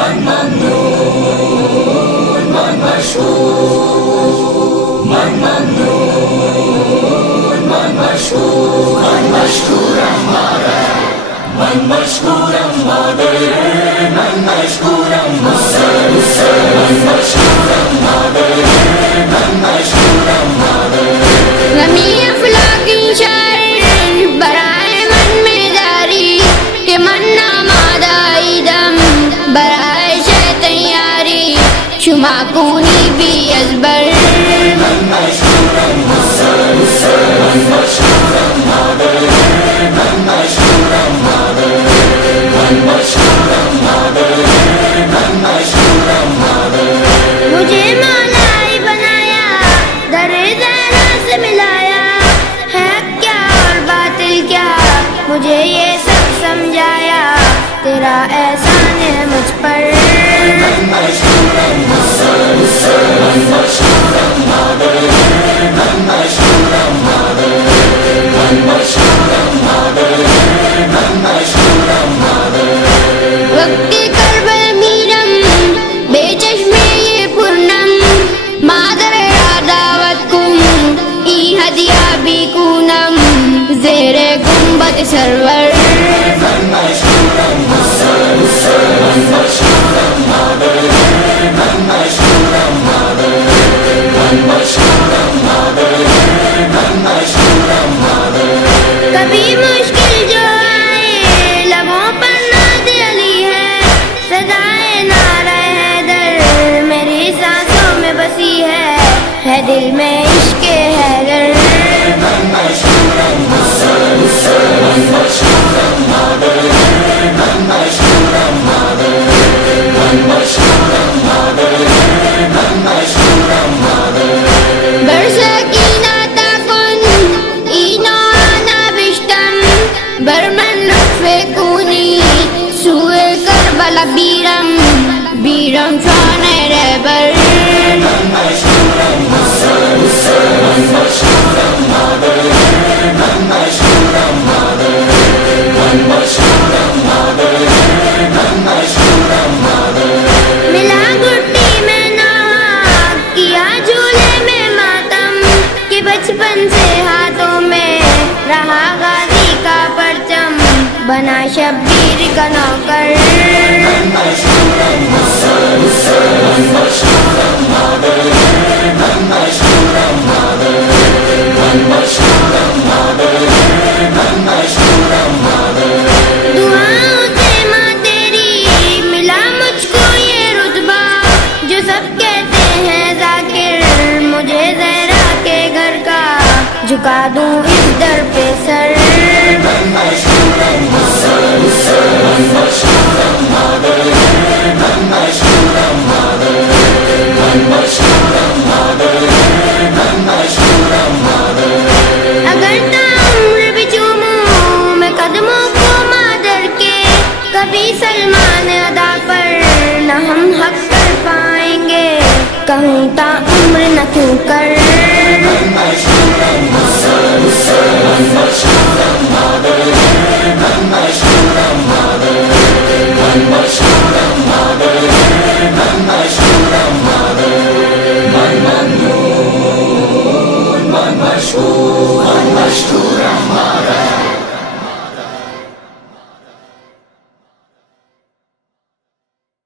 من ممنون من مشکور من ممنون من مشکور من مشکورم مادر من مشکورم مادر من مشکورم مادر من مشکورم مادر من مشکورم مادر غمی افلاکی شر برائے من میں داری کہ من نامادائی دم برائے شہ تیاری شما کونی بھی ازبر من مشکورم مادر من مشکورم مادر من مشکورم مادر من مشکورم مادر من مشکورم مادر مجھے مولائی بنایا در زہرا سے ملایا ہے کیا اور باطل کیا مجھے یہ سب سمجھایا تیرا احسان ہے مجھ پر من مشکورم مادر من مشکورم مادر من مشکورم مادر من مشکورم مادر من مشکورم مادر وقت کربل میرم بے چشمے یہ پرنم مادر را دعوت کن ای ہدیہ بھی کونم زیر گنبد سرور من مشکورم مادر من مشکورم مادر من مشکورم مادر من مشکورم مادر من مشکورم مادر کبھی مشکل جو آئے لبوں پر ناد علی ہے صدائے نعرہ حیدر میری سانسوں میں بسی ہے دل میں عشق حیدر من مشکورم مادر من مشکورم مادر من مشکورم مادر من مشکورم مادر من مشکورم مادر برسکینہ تکن اینو آنا بشتم برمن لطف کونی سوئے کربلا بیرم بیرم شان رہبر من مشکورم مادر من مشکورم مادر من مشکورم مادر من مشکورم مادر من مشکورم مادر ملا گھٹی میں نوحہ کیا جھولے میں ماتم کہ بچپن سے ہاتھوں میں رہا غازی کا پرچم بنا شبیر کا نوکر من مشکورم مادر من مشکورم مادر من مشکورم مادر من مشکورم مادر من مشکورم مادر دعاؤں سے ماں تیری ملا مجھ کو یہ رتبہ جو سب کہتے ہیں ذاکر مجھے زہرا کے گھر کا جھکا دوں اس در پہ سر من مشکورم مادر من مشکورم مادر من مشکورم مادر من مشکورم مادر من مشکورم مادر اگر تعمر بھی چوموں میں قدموں کو مادر کے کبھی سلمان ادا پر نہ ہم حق کر پائیں گے کہوں تا عمر نہ کیوں کر